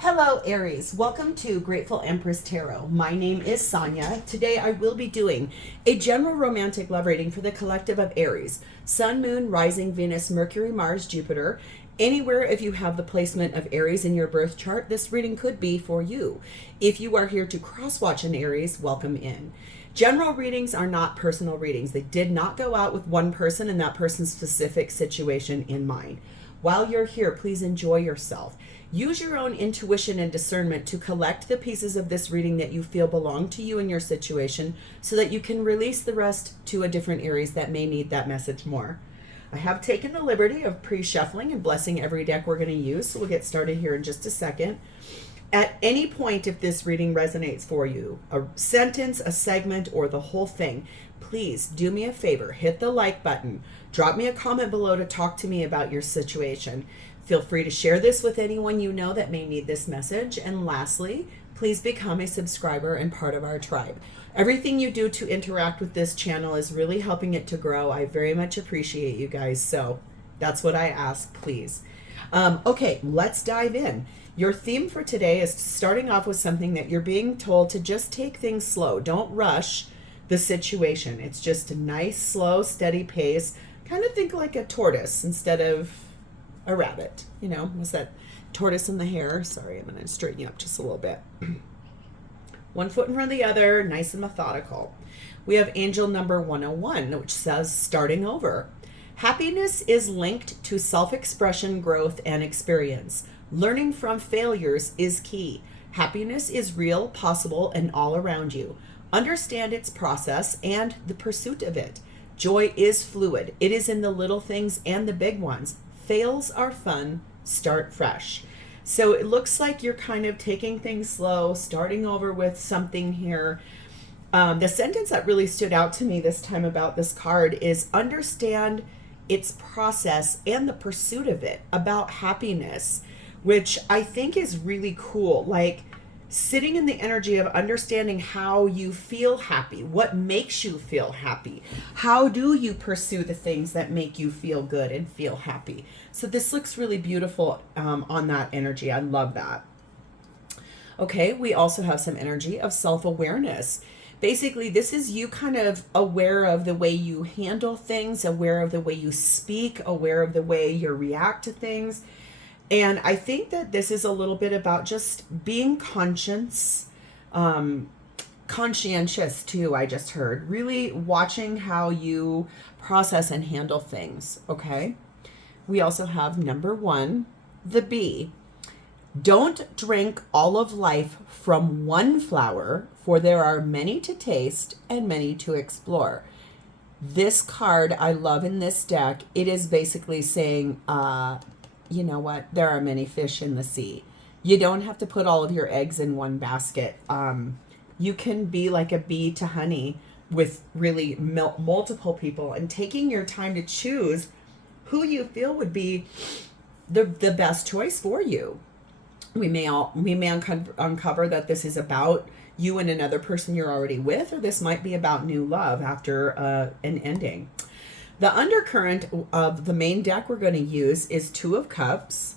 Hello Aries, welcome to Grateful Empress Tarot. My name is Sonia. Today I will be doing a general romantic love reading for the collective of Aries. Sun, Moon, Rising, Venus, Mercury, Mars, Jupiter. Anywhere if you have the placement of Aries in your birth chart, this reading could be for you. If you are here to cross-watch an Aries, welcome in. General readings are not personal readings. They did not go out with one person and that person's specific situation in mind. While you're here, please enjoy yourself. Use your own intuition and discernment to collect the pieces of this reading that you feel belong to you and your situation so that you can release the rest to a different Aries that may need that message more. I have taken the liberty of pre-shuffling and blessing every deck we're going to use, so we'll get started here in just a second. At any point, if this reading resonates for you, a sentence, a segment, or the whole thing, please do me a favor, hit the like button, drop me a comment below to talk to me about your situation. Feel free to share this with anyone you know that may need this message. And lastly, please become a subscriber and part of our tribe. Everything you do to interact with this channel is really helping it to grow. I very much appreciate you guys. So that's what I ask, please. Okay, let's dive in. Your theme for today is starting off with something that you're being told to just take things slow. Don't rush the situation. It's just a nice, slow, steady pace. Kind of think like a tortoise instead of a rabbit. You know, was that tortoise in the hare? Sorry, I'm going to straighten you up just a little bit. One foot in front of the other, nice and methodical. We have angel number 101, which says starting over. Happiness is linked to self-expression, growth, and experience. Learning from failures is key. Happiness is real, possible, and all around you. Understand its process and the pursuit of it. Joy is fluid. It is in the little things and the big ones. Fails are fun. Start fresh. So it looks like you're kind of taking things slow, starting over with something here. The sentence that really stood out to me this time about this card is understand its process and the pursuit of it, about happiness, which I think is really cool. Like sitting in the energy of understanding how you feel happy, what makes you feel happy, how do you pursue the things that make you feel good and feel happy. So this looks really beautiful on that energy. I love that. Okay, we also have some energy of self-awareness. Basically, this is you kind of aware of the way you handle things, aware of the way you speak, aware of the way you react to things. And I think that this is a little bit about just being conscientious too, I just heard. Really watching how you process and handle things, okay? We also have number 1, the bee. Don't drink all of life from one flower, for there are many to taste and many to explore. This card I love in this deck. It is basically saying, you know what? There are many fish in the sea. You don't have to put all of your eggs in one basket. You can be like a bee to honey with really multiple people and taking your time to choose who you feel would be the best choice for you. We may uncover that this is about you and another person you're already with, or this might be about new love after an ending. The undercurrent of the main deck we're going to use is 2 of Cups,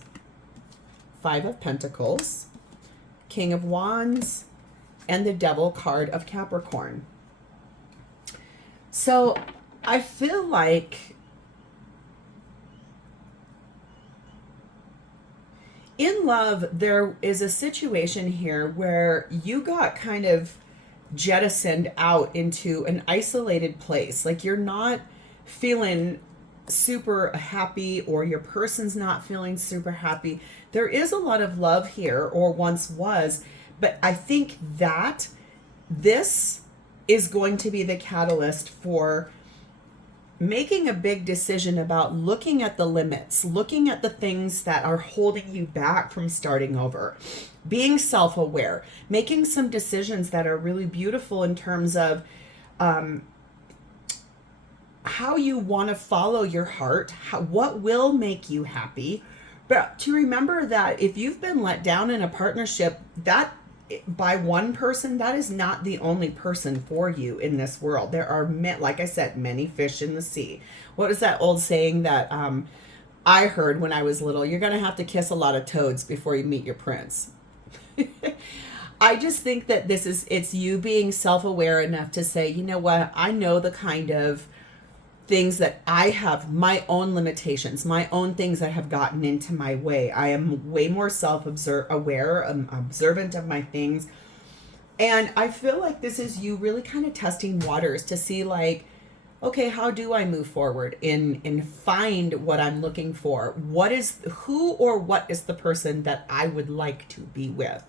5 of Pentacles, King of Wands, and the Devil card of Capricorn. So I feel like in love, there is a situation here where you got kind of jettisoned out into an isolated place. Like you're not feeling super happy, or your person's not feeling super happy. There is a lot of love here, or once was, but I think that this is going to be the catalyst for making a big decision about looking at the limits, looking at the things that are holding you back from starting over, being self-aware, making some decisions that are really beautiful in terms of how you want to follow your heart, what will make you happy. But to remember that if you've been let down in a partnership, that by one person, that is not the only person for you in this world. There are, like I said, many fish in the sea. What is that old saying that I heard when I was little? You're going to have to kiss a lot of toads before you meet your prince. I just think that it's you being self-aware enough to say, you know what, I know the kind of things that I have, my own limitations, my own things that have gotten into my way. I am way more self-aware, observant of my things. And I feel like this is you really kind of testing waters to see like, okay, how do I move forward and find what I'm looking for? What is the person that I would like to be with?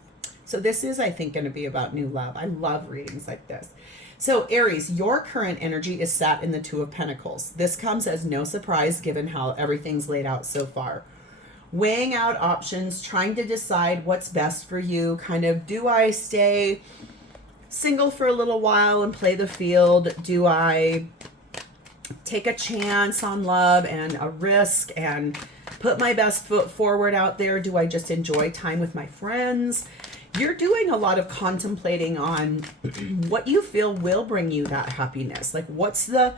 So this is, I think, going to be about new love. I love readings like this. So Aries, your current energy is sat in the Two of Pentacles. This comes as no surprise given how everything's laid out so far. Weighing out options, trying to decide what's best for you. Kind of, do I stay single for a little while and play the field? Do I take a chance on love and a risk and put my best foot forward out there? Do I just enjoy time with my friends? You're doing a lot of contemplating on what you feel will bring you that happiness. Like what's the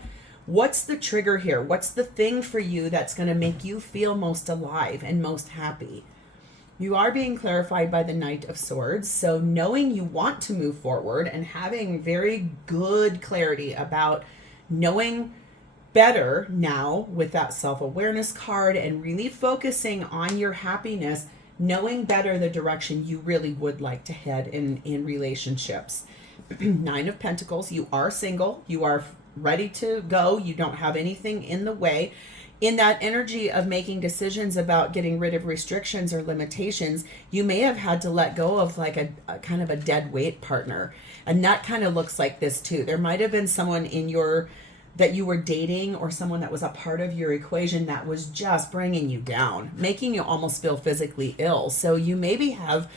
trigger here? What's the thing for you that's going to make you feel most alive and most happy? You are being clarified by the Knight of Swords. So knowing you want to move forward and having very good clarity about knowing better now with that self-awareness card and really focusing on your happiness, knowing better the direction you really would like to head in relationships. Nine of Pentacles, you are single, you are ready to go, you don't have anything in the way. In that energy of making decisions about getting rid of restrictions or limitations, you may have had to let go of like a kind of a dead weight partner. And that kind of looks like this too. There might have been someone that you were dating or someone that was a part of your equation that was just bringing you down, making you almost feel physically ill. So you maybe have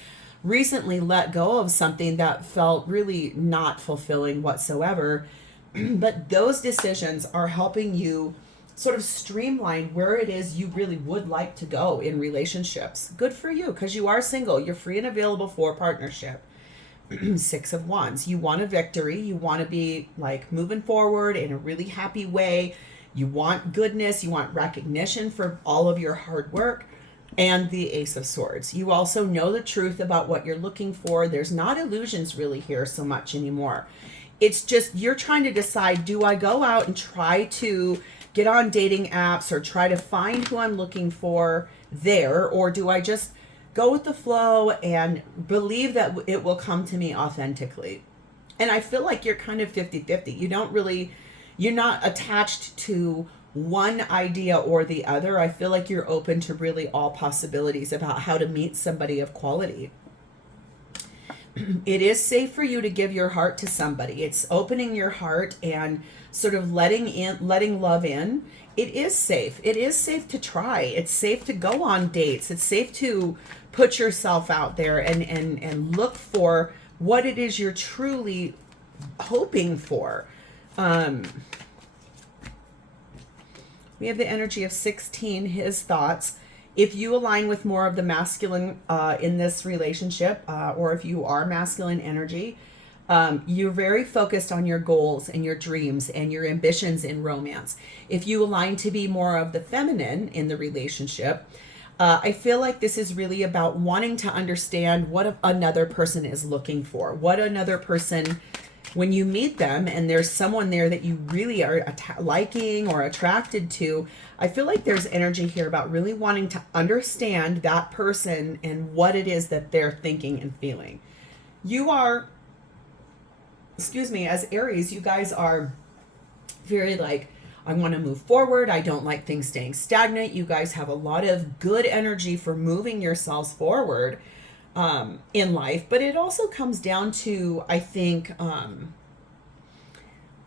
recently let go of something that felt really not fulfilling whatsoever. But those decisions are helping you sort of streamline where it is you really would like to go in relationships. Good for you, because you are single. You're free and available for partnership. Six of Wands. You want a victory. You want to be like moving forward in a really happy way. You want goodness. You want recognition for all of your hard work. And the Ace of Swords. You also know the truth about what you're looking for. There's not illusions really here so much anymore. It's just you're trying to decide, do I go out and try to get on dating apps or try to find who I'm looking for there, or do I just go with the flow and believe that it will come to me authentically? And I feel like you're kind of 50-50. You're not attached to one idea or the other. I feel like you're open to really all possibilities about how to meet somebody of quality. It is safe for you to give your heart to somebody. It's opening your heart and sort of letting love in. It is safe. It is safe to try. It's safe to go on dates. It's safe to put yourself out there and look for what it is you're truly hoping for. We have the energy of 16, his thoughts. If you align with more of the masculine in this relationship, or if you are masculine energy, you're very focused on your goals and your dreams and your ambitions in romance. If you align to be more of the feminine in the relationship, I feel like this is really about wanting to understand what another person is looking for, what another person, when you meet them and there's someone there that you really are liking or attracted to, I feel like there's energy here about really wanting to understand that person and what it is that they're thinking and feeling. You are, as Aries, you guys are very like, I want to move forward. I don't like things staying stagnant. You guys have a lot of good energy for moving yourselves forward in life, but it also comes down to, I think,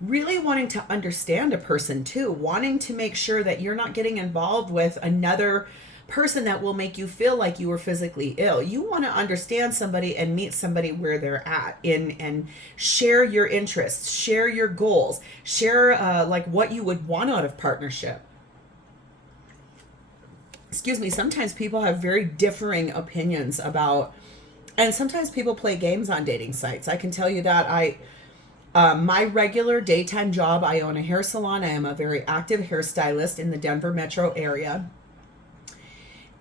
really wanting to understand a person too, wanting to make sure that you're not getting involved with another person that will make you feel like you were physically ill. You want to understand somebody and meet somebody where they're at and share your interests, share your goals, share like what you would want out of partnership. Sometimes people have very differing opinions about, and sometimes people play games on dating sites. I can tell you that my regular daytime job, I own a hair salon. I am a very active hairstylist in the Denver metro area.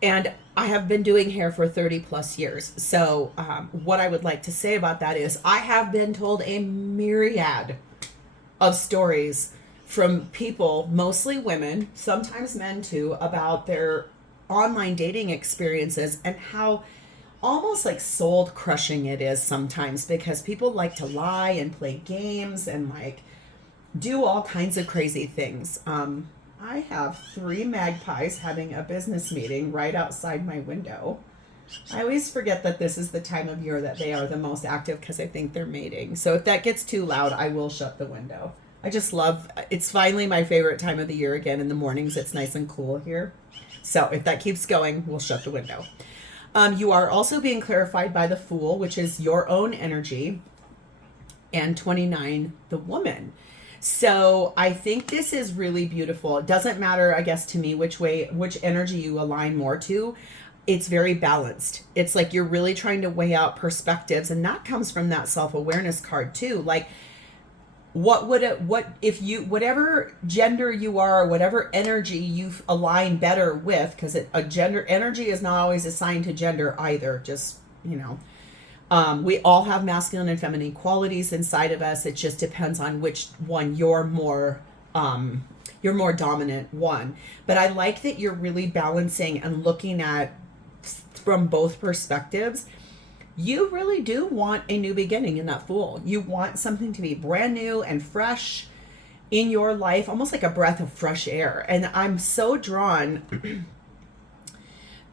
And I have been doing hair for 30 plus years. So what I would like to say about that is I have been told a myriad of stories from people, mostly women, sometimes men too, about their online dating experiences and how almost like soul crushing it is sometimes, because people like to lie and play games and like do all kinds of crazy things. I have 3 magpies having a business meeting right outside my window. I always forget that this is the time of year that they are the most active because I think they're mating. So if that gets too loud, I will shut the window. I just love, it's finally my favorite time of the year again. In the mornings, it's nice and cool here. So if that keeps going, we'll shut the window. You are also being clarified by the Fool, which is your own energy, and 29, the Woman. So I think this is really beautiful. It doesn't matter, I guess, to me, which energy you align more to. It's very balanced. It's like you're really trying to weigh out perspectives, and that comes from that self-awareness card too. Like, whatever gender you are, or whatever energy you align better with, because a gender energy is not always assigned to gender either. Just, we all have masculine and feminine qualities inside of us. It just depends on which one you're more dominant one. But I like that you're really balancing and looking at from both perspectives. You really do want a new beginning in that Fool. You want something to be brand new and fresh in your life, almost like a breath of fresh air. And I'm so drawn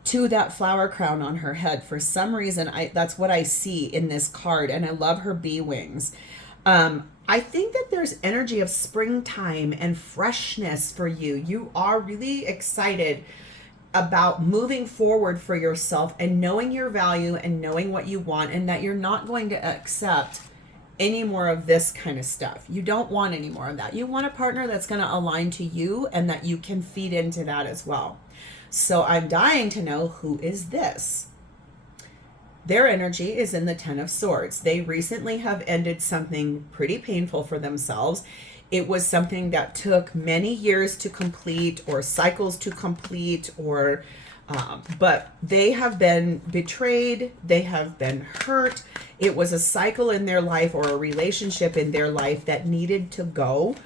to that flower crown on her head. For some reason, that's what I see in this card, and I love her bee wings. I think that there's energy of springtime and freshness for you. You are really excited about moving forward for yourself and knowing your value and knowing what you want, and that you're not going to accept any more of this kind of stuff. You don't want any more of that. You want a partner that's going to align to you and that you can feed into that as well. So I'm dying to know, who is this? Their energy is in the 10 of Swords. They recently have ended something pretty painful for themselves. It was something that took many years to complete, or cycles to complete, but they have been betrayed. They have been hurt. It was a cycle in their life, or a relationship in their life that needed to go.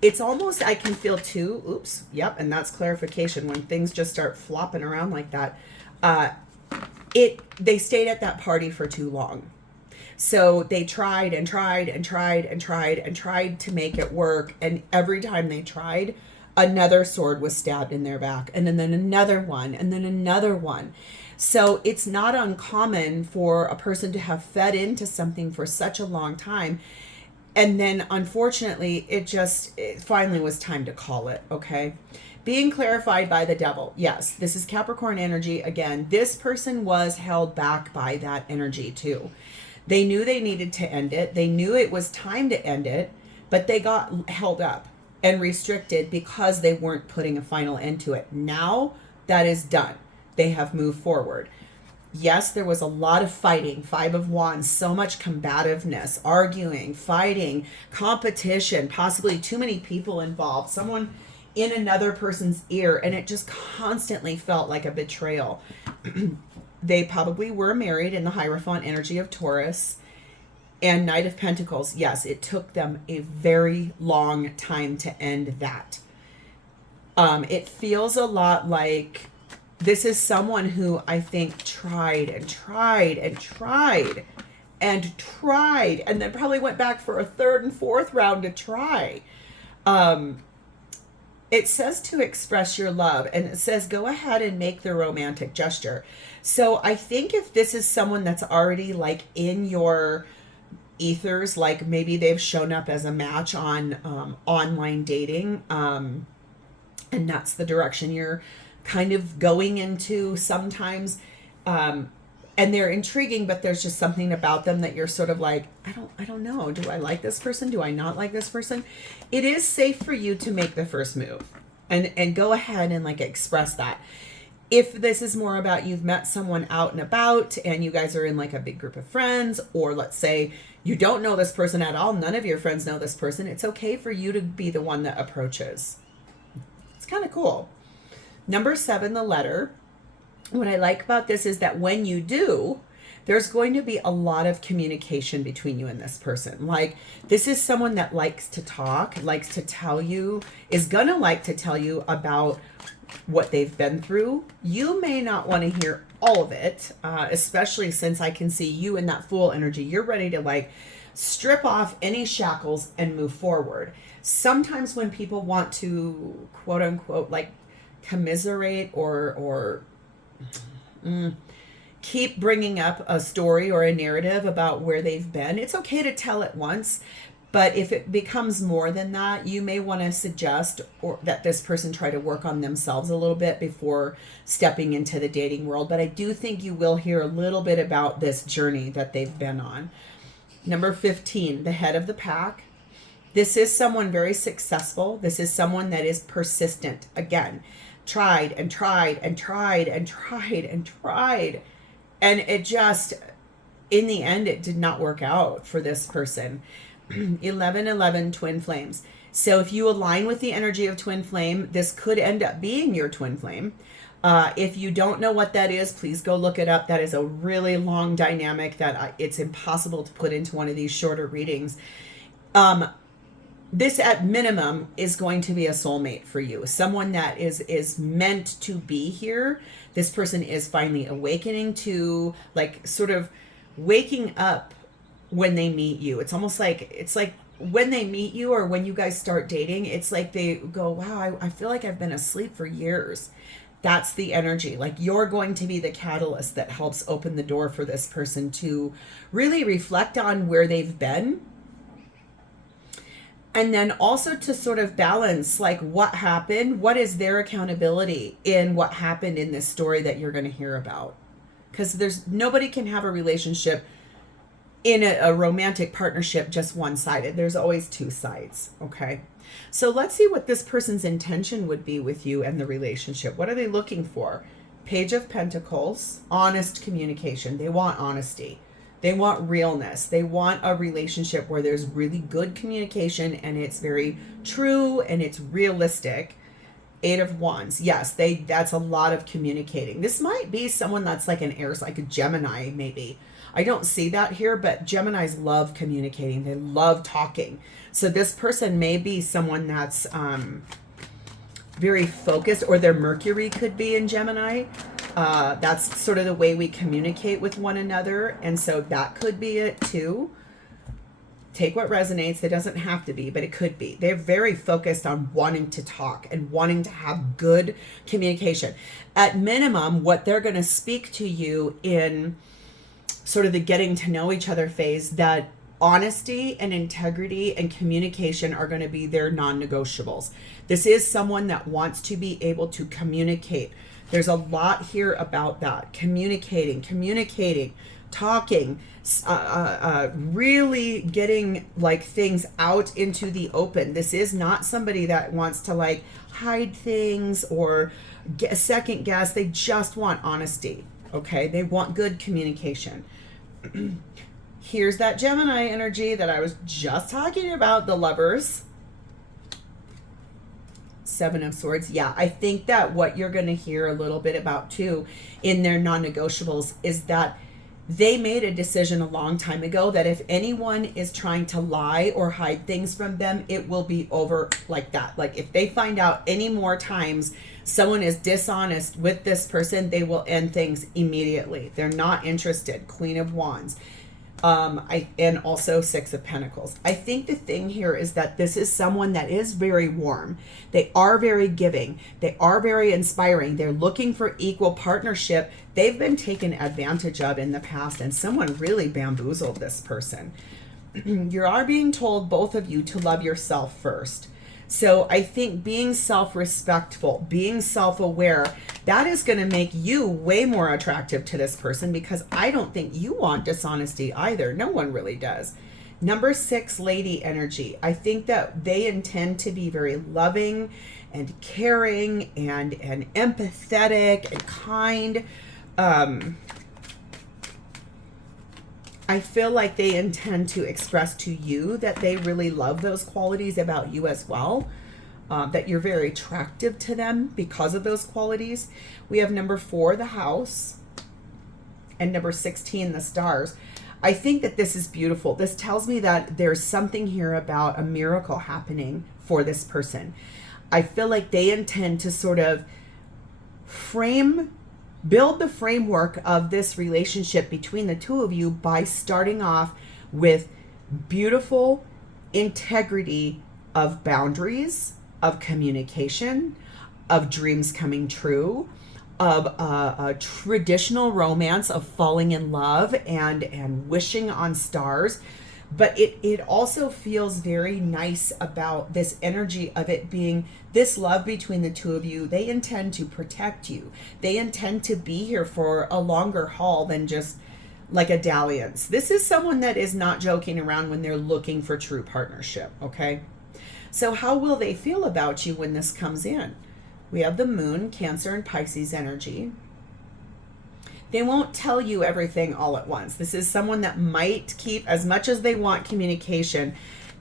It's almost, I can feel too, oops, yep, and that's clarification. When things just start flopping around like that, they stayed at that party for too long. So they tried and tried and tried and tried and tried to make it work. And every time they tried, another sword was stabbed in their back, and then another one, and then another one. So it's not uncommon for a person to have fed into something for such a long time. And then unfortunately, it finally was time to call it, okay? Being clarified by the Devil. Yes, this is Capricorn energy. Again, this person was held back by that energy too. They knew they needed to end it. They knew it was time to end it, but they got held up and restricted because they weren't putting a final end to it. Now that is done. They have moved forward. Yes, there was a lot of fighting, 5 of Wands, so much combativeness, arguing, fighting, competition, possibly too many people involved, someone in another person's ear, and it just constantly felt like a betrayal. They probably were married in the Hierophant energy of Taurus and Knight of Pentacles. Yes, it took them a very long time to end that. It feels a lot like this is someone who I think tried and tried and tried and tried, and then probably went back for a 3rd and 4th round to try. It says to express your love, and it says go ahead and make the romantic gesture. So I think if this is someone that's already like in your ethers, like maybe they've shown up as a match on online dating, and that's the direction you're kind of going into sometimes, and they're intriguing, but there's just something about them that you're sort of like, I don't know. Do I like this person? Do I not like this person? It is safe for you to make the first move and go ahead and like express that. If this is more about you've met someone out and about and you guys are in like a big group of friends, or let's say you don't know this person at all, none of your friends know this person, it's okay for you to be the one that approaches. It's kind of cool. Number 7, the letter. what I like about this is that when you do, there's going to be a lot of communication between you and this person. Like, this is someone that likes to talk, likes to tell you, is gonna like to tell you about what they've been through. You may not want to hear all of it, especially since I can see you in that Fool energy. You're ready to like strip off any shackles and move forward. Sometimes when people want to quote unquote like commiserate or keep bringing up a story or a narrative about where they've been, it's okay to tell it once. But if it becomes more than that, you may want to suggest or that this person try to work on themselves a little bit before stepping into the dating world. But I do think you will hear a little bit about this journey that they've been on. Number 15, the head of the pack. This is someone very successful. This is someone that is persistent. Again, tried and tried and tried and tried and tried. And it just, in the end, it did not work out for this person. 11-11 twin flames. So if you align with the energy of twin flame, this could end up being your twin flame. If you don't know what that is, please go look it up. That is a really long dynamic that it's impossible to put into one of these shorter readings. This at minimum is going to be a soulmate for you. Someone that is meant to be here. This person is finally awakening to, like, sort of waking up when they meet you. It's almost like, it's like when they meet you or when you guys start dating, it's like they go, wow, I feel like I've been asleep for years. That's the energy. Like, you're going to be the catalyst that helps open the door for this person to really reflect on where they've been. And then also to sort of balance, like, what happened, what is their accountability in what happened in this story that you're going to hear about. Because nobody can have a relationship in a romantic partnership just one-sided. There's always two sides, okay? So let's see what this person's intention would be with you and the relationship. What are they looking for? Page of Pentacles, honest communication. They want honesty. They want realness. They want a relationship where there's really good communication and it's very true and it's realistic. 8 of Wands. Yes, that's a lot of communicating. This might be someone that's like an air, like a Gemini maybe. I don't see that here, but Geminis love communicating. They love talking. So this person may be someone that's very focused, or their Mercury could be in Gemini. That's sort of the way we communicate with one another. And so that could be it too. Take what resonates. It doesn't have to be, but it could be. They're very focused on wanting to talk and wanting to have good communication. At minimum, what they're going to speak to you in sort of the getting to know each other phase, that honesty and integrity and communication are going to be their non-negotiables. This is someone that wants to be able to communicate. There's a lot here about that. Communicating, talking, really getting like things out into the open. This is not somebody that wants to like hide things or second guess. They just want honesty. Okay, they want good communication. Here's that Gemini energy that I was just talking about, the Lovers. 7 of Swords. Yeah, I think that what you're going to hear a little bit about too in their non-negotiables is that they made a decision a long time ago that if anyone is trying to lie or hide things from them, it will be over like that. Like, if they find out any more times someone is dishonest with this person, they will end things immediately. They're not interested. Queen of Wands. And also 6 of Pentacles. I think the thing here is that this is someone that is very warm. They are very giving. They are very inspiring. They're looking for equal partnership. They've been taken advantage of in the past, and someone really bamboozled this person. You are being told, both of you, to love yourself first. So I think being self-respectful, being self-aware, that is going to make you way more attractive to this person, because I don't think you want dishonesty either. No one really does. Number 6, lady energy. I think that they intend to be very loving and caring and empathetic and kind. I feel like they intend to express to you that they really love those qualities about you as well. that you're very attractive to them because of those qualities. We have number 4, the House, and number 16, the Stars. I think that this is beautiful. This tells me that there's something here about a miracle happening for this person. I feel like they intend to sort of build the framework of this relationship between the two of you by starting off with beautiful integrity of boundaries, of communication, of dreams coming true, of a traditional romance of falling in love and wishing on stars. But it also feels very nice about this energy of it being this love between the two of you. They intend to protect you. They intend to be here for a longer haul than just like a dalliance. This is someone that is not joking around when they're looking for true partnership, okay? So how will they feel about you when this comes in? We have the Moon, Cancer, and Pisces energy. They won't tell you everything all at once. This is someone that might keep, as much as they want communication,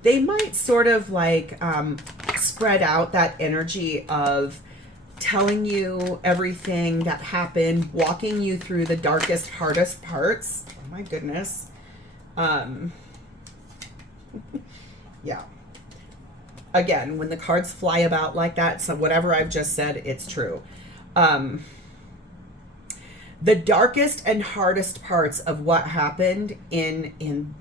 they might sort of like spread out that energy of telling you everything that happened, walking you through the darkest, hardest parts. Oh my goodness. Yeah. Again, when the cards fly about like that, so whatever I've just said, it's true. The darkest and hardest parts of what happened in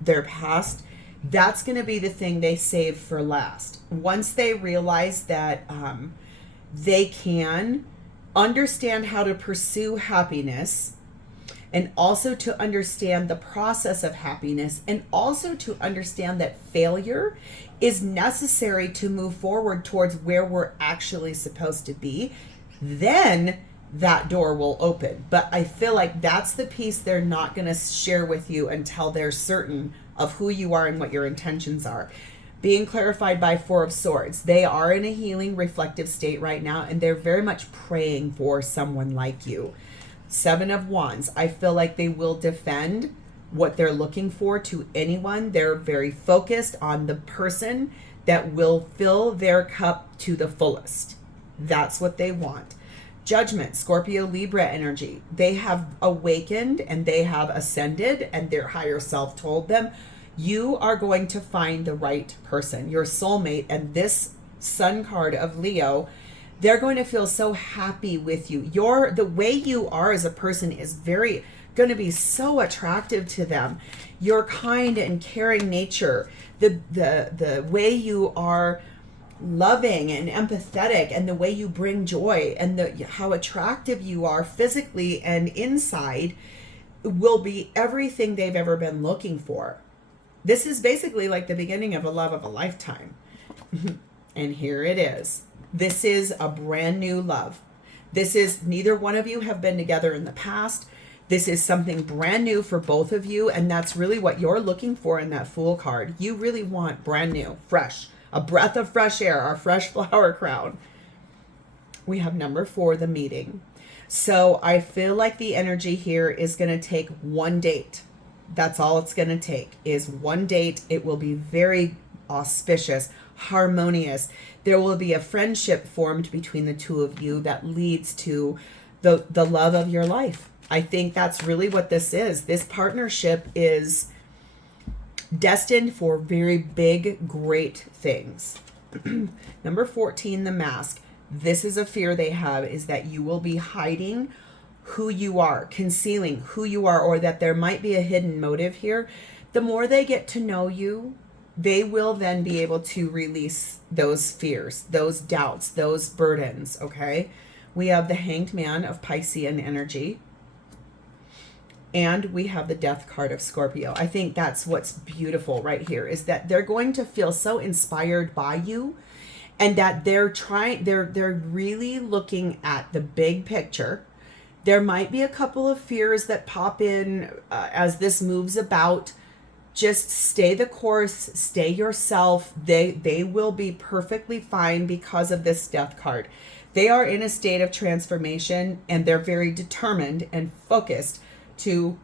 their past, that's going to be the thing they save for last. Once they realize that they can understand how to pursue happiness, and also to understand the process of happiness, and also to understand that failure is necessary to move forward towards where we're actually supposed to be, then that door will open. But I feel like that's the piece they're not going to share with you until they're certain of who you are and what your intentions are. Being clarified by 4 of Swords. They are in a healing, reflective state right now, and they're very much praying for someone like you. 7 of Wands. I feel like they will defend what they're looking for to anyone. They're very focused on the person that will fill their cup to the fullest. That's what they want. Judgment, Scorpio, Libra energy. They have awakened and they have ascended, and their higher self told them, you are going to find the right person, your soulmate. And this Sun card of Leo, they're going to feel so happy with you. The way you are as a person is very going to be so attractive to them. Your kind and caring nature, the way you are loving and empathetic, and the way you bring joy, and how attractive you are physically and inside, will be everything they've ever been looking for. This is basically like the beginning of a love of a lifetime. And here it is. This is a brand new love. This is, neither one of you have been together in the past. This is something brand new for both of you, and that's really what you're looking for in that Fool card. You really want brand new, fresh, a breath of fresh air, our fresh flower crown. We have number 4, the Meeting. So I feel like the energy here is going to take one date. That's all it's going to take, is one date. It will be very auspicious, harmonious. There will be a friendship formed between the two of you that leads to the love of your life. I think that's really what this is. This partnership is destined for very big, great things. Number 14, the Mask. This is a fear they have, is that you will be hiding who you are, concealing who you are, or that there might be a hidden motive here. The more they get to know you, they will then be able to release those fears, those doubts, those burdens, okay? We have the Hanged Man of Piscean energy. And we have the Death card of Scorpio. I think that's what's beautiful right here, is that they're going to feel so inspired by you, and that they're really looking at the big picture. There might be a couple of fears that pop in as this moves about. Just stay the course, stay yourself. They will be perfectly fine because of this Death card. They are in a state of transformation, and they're very determined and focused to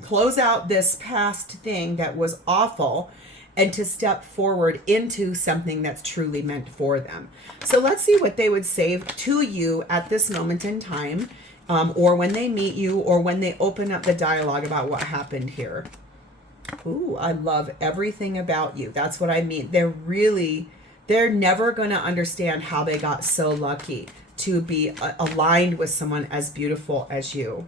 close out this past thing that was awful, and to step forward into something that's truly meant for them. So let's see what they would say to you at this moment in time, or when they meet you, or when they open up the dialogue about what happened here. Ooh, I love everything about you. That's what I mean. They're never going to understand how they got so lucky to be aligned with someone as beautiful as you.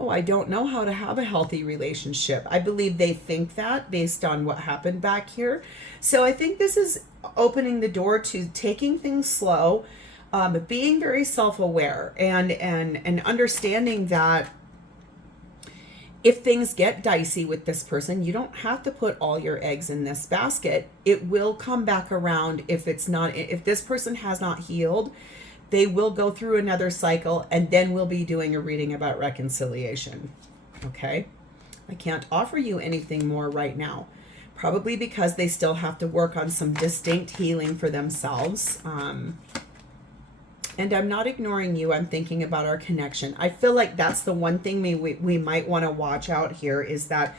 Oh, I don't know how to have a healthy relationship. I believe they think that based on what happened back here. So I think this is opening the door to taking things slow, being very self-aware, and understanding that if things get dicey with this person, you don't have to put all your eggs in this basket. It will come back around if this person has not healed. They will go through another cycle, and then we'll be doing a reading about reconciliation. Okay? I can't offer you anything more right now, probably because they still have to work on some distinct healing for themselves. And I'm not ignoring you. I'm thinking about our connection. I feel like that's the one thing we might want to watch out here, is that,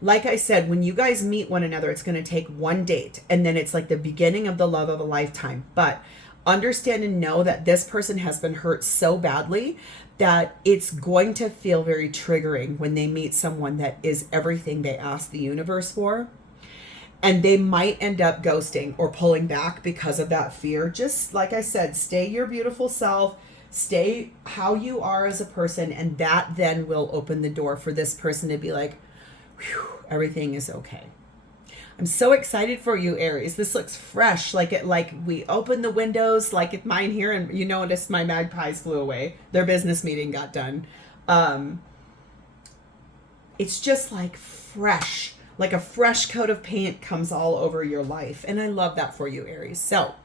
like I said, when you guys meet one another, it's going to take one date, and then it's like the beginning of the love of a lifetime. But understand and know that this person has been hurt so badly that it's going to feel very triggering when they meet someone that is everything they asked the universe for. And they might end up ghosting or pulling back because of that fear. Just like I said, stay your beautiful self, stay how you are as a person, and that then will open the door for this person to be like, whew, everything is okay. I'm so excited for you, Aries. This looks fresh, like we opened the windows, like mine here, and you noticed my magpies flew away. Their business meeting got done. It's just like fresh, like a fresh coat of paint comes all over your life. And I love that for you, Aries. So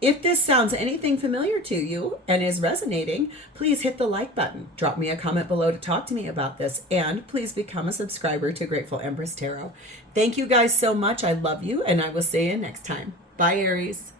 if this sounds anything familiar to you and is resonating, please hit the like button. Drop me a comment below to talk to me about this. And please become a subscriber to Grateful Empress Tarot. Thank you guys so much. I love you, and I will see you next time. Bye, Aries.